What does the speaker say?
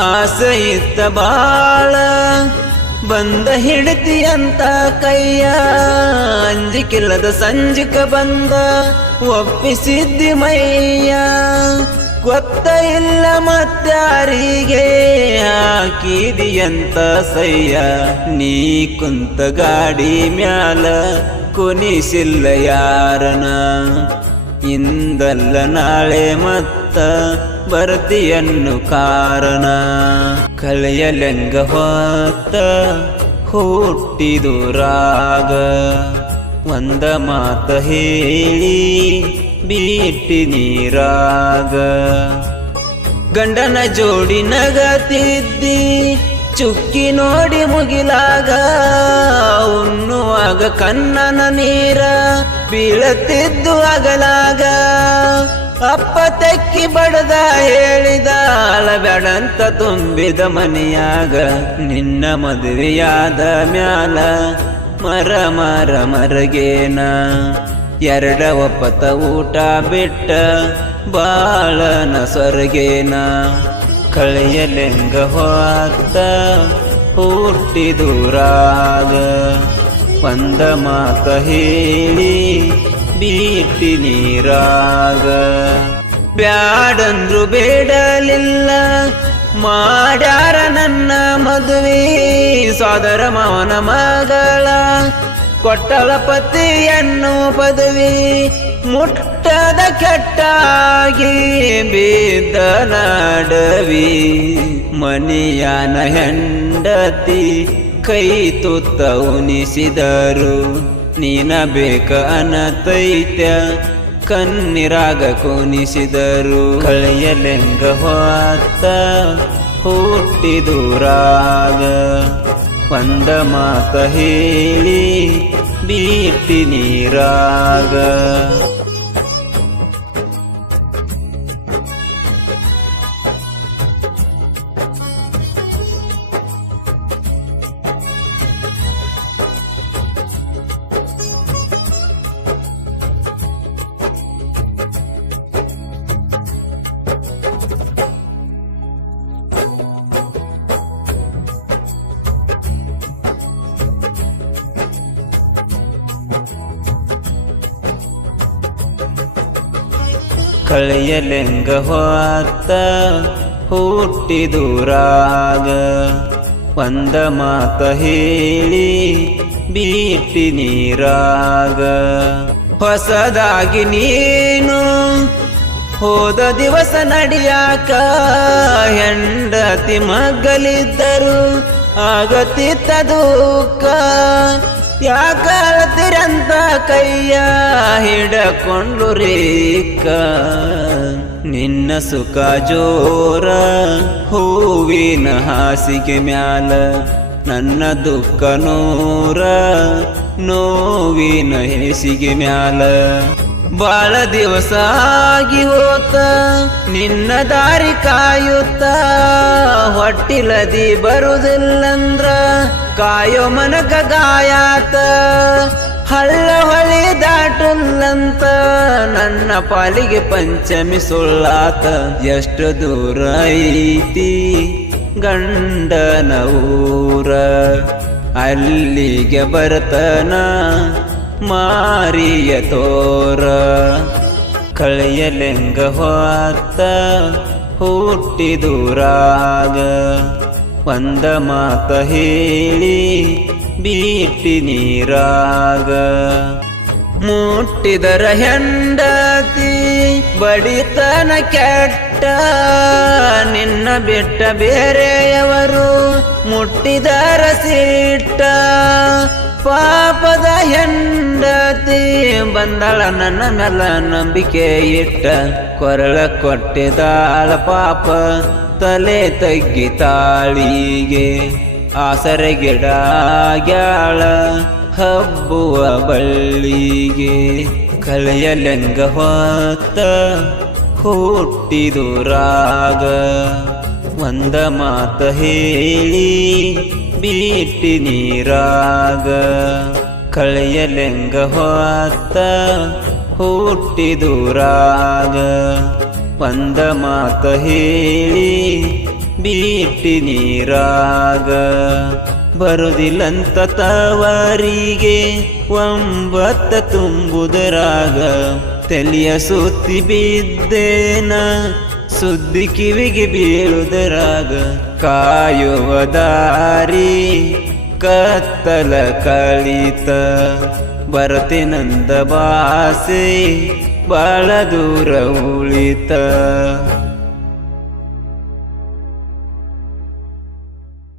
ಆಸೆ ಇತ್ತ ಬಾಳ ಬಂದ ಹಿಡ್ತಿ ಅಂತ ಕೈಯ ಅಂಜಿಕಿಲ್ಲದ ಸಂಜಿಕ ಬಂದ ಒಪ್ಪಿಸಿದ್ದಿ ಮೈಯ ಗೊತ್ತ ಇಲ್ಲ ಮತ್ತಾರಿಗೆ ಹಾಕಿದಿಯಂತ ಸಯ್ಯ ನೀ ಕುಂತ ಗಾಡಿ ಮ್ಯಾಲ ಕುನಿಸಿಲ್ಲ ಯಾರನ ಇಂದಲ್ಲ ನಾಳೆ ಮತ್ತ ಬರ್ತಿಯನ್ನು ಕಾರಣ ಕಳೆಯಲೆಂಗ ಹೊತ್ತ ಹುಟ್ಟಿದು ರಾಗ ಒಂದ ಮಾತ ಹೇಳಿ ಬಿಟ್ಟಿ ನೀರಾಗ ಗಂಡನ ಜೋಡಿ ನಗತಿದ್ದಿ ಚುಕ್ಕಿ ನೋಡಿ ಮುಗಿಲಾಗ ಉಣ್ಣುವಾಗ ಕಣ್ಣನ ನೀರ ಬೀಳತಿದ್ದು ಅಗಲಾಗ ಅಪ್ಪ ತೆಕ್ಕಿ ಬಡದ ಹೇಳಿದ ಅಳಬೇಡಂತ ತುಂಬಿದ ಮನೆಯಾಗ ನಿನ್ನ ಮದುವೆಯಾದ ಮ್ಯಾಲ ಮರಗೇನ ಎರಡ ಒಪ್ಪತ್ತ ಊಟ ಬಿಟ್ಟ ಬಾಳನ ಸ್ವರ್ಗೇನ ಕಳೆಯಲೆಂಗ ಹೊತ್ತ ಹುಟ್ಟಿದೂರಾಗ ಒಂದ ಮಾತ ಹೇಳಿ ಬಿಟ್ಟಿ ನೀರಾಗ ಬ್ಯಾಡಂದ್ರು ಬೇಡಲಿಲ್ಲ ಮಾಡ್ಯಾರ ನನ್ನ ಮದುವೆ ಸೋದರ ಮಾವನ ಮಗಳ ಕೊಟ್ಟಳ ಪತಿಯನ್ನು ಪದವಿ ಮುಟ್ಟದ ಕೆಟ್ಟಾಗಿ ಬಿದ್ದ ನಾಡವಿ ಮನಿಯಾನ ಹೆಂಡತಿ ಕೈ ತುತ್ತ ಉಣಿಸಿದರು ನೀನ ಬೇಕ ಅನತೈತ್ಯ ಕಣ್ಣಿರಾಗ ಕುಣಿಸಿದರು ಕಳೆಯಲೆಂಗ ಹೊತ್ತ ಹುಟ್ಟಿದೂರಾಗ ಒಂದ ಮಾತ ಹೇಳಿ ಬಿಟ್ಟಿ ನೀರಾಗ ಕಳೆಯಲೆಂಗ ಹೊತ್ತ ಹುಟ್ಟಿದೂರಾಗ ಒಂದ ಮಾತ ಹೇಳಿ ಬಿಟ್ಟಿ ನೀರಾಗ ಹೊಸದಾಗಿ ನೀನು ಹೋದ ದಿವಸ ನಡಿಯಾಕ ಹೆಂಡತಿ ಮಗ್ಗಲಿದ್ದರು ಆಗತಿತ್ತ ದುಃಖ ಯಾಕಳತಿರಂತ ಕೈಯ ಹಿಡಕೊಂಡು ರೇಕ ನಿನ್ನ ಸುಖ ಜೋರ ಹೂವಿನ ಹಾಸಿಗೆ ಮ್ಯಾಲ ನನ್ನ ದುಃಖ ನೂರ ನೋವಿನ ಹೇಸಿಗೆ ಮ್ಯಾಲ ಬಾಳ ದಿವಸ ಆಗಿ ಹೋತ ನಿನ್ನ ದಾರಿ ಕಾಯುತ್ತ ಹೊಟ್ಟಿಲದಿ ಬರುದಿಲ್ಲಂದ್ರ ಕಾಯೋ ಮನಕ ಗಾಯಾತ ಹಳ್ಳ ಹೊಳಿ ದಾಟುಲ್ಲಂತ ನನ್ನ ಪಾಲಿಗೆ ಪಂಚಮಿ ಸುಳ್ಳಾತ ಎಷ್ಟು ದೂರ ಐತಿ ಗಂಡನ ಊರ ಅಲ್ಲಿಗೆ ಬರ್ತನ ಮಾರಿಯ ತೋರ ಕಳೆಯಲೆಂಗ ಹೊತ್ತ ಹುಟ್ಟಿದೂರಾಗ ಒಂದ ಮಾತ ಹೇಳಿ ಬಿಟ್ಟಿ ನೀರಾಗ ಮುಟ್ಟಿದರ ಹೆಂಡತಿ ಬಡಿತನ ಕೆಟ್ಟ ನಿನ್ನ ಬಿಟ್ಟ ಬೇರೆಯವರು ಮುಟ್ಟಿದರ ಸಿಟ್ಟ ಪಾಪದ ಹೆಂಡತಿ ಬಂದಳ ನನ್ನ ಮೇಲ ನಂಬಿಕೆ ಇಟ್ಟ ಕೊರಳ ಕೊಟ್ಟಿದಾಳ ಪಾಪ ತಲೆ ತಗ್ಗಿ ತಾಳಿಗೆ ಆಸರೆ ಗಿಡಗ್ಯಾಳ ಹಬ್ಬುವ ಬಳ್ಳಿಗೆ ಕಳೆಯಲೆಂಗ ಹೊತ್ತ ಹುಟ್ಟಿದೂರಾಗ ಒಂದ ಮಾತ ಹೇಳಿ ಬಿಟ್ಟಿ ನೀರಾಗ ಕಳೆಯಲೆಂಗ ಹೊತ್ತ ಹುಟ್ಟಿದೂರಾಗ ಒಂದ ಮಾತ ಹೇಳಿ ಬಿಟ್ಟಿ ನೀರಾಗ ಬರುದಿಲ್ಲಂತ ತವರಿಗೆ ಒಂಬತ್ತ ತುಂಬುದರಾಗ ತಲೆಯ ಸುತ್ತಿ ಬಿದ್ದೇನ ಸುದ್ದಿ ಕಿವಿಗೆ ಬೀಳುದರಾಗ ಕಾಯುವ ದಾರಿ ಕತ್ತಲ ಕಳಿತ ಬರತೆನಂದ ಬಾಸೆ ಬಾಳ ದೂರ ಉಳಿತ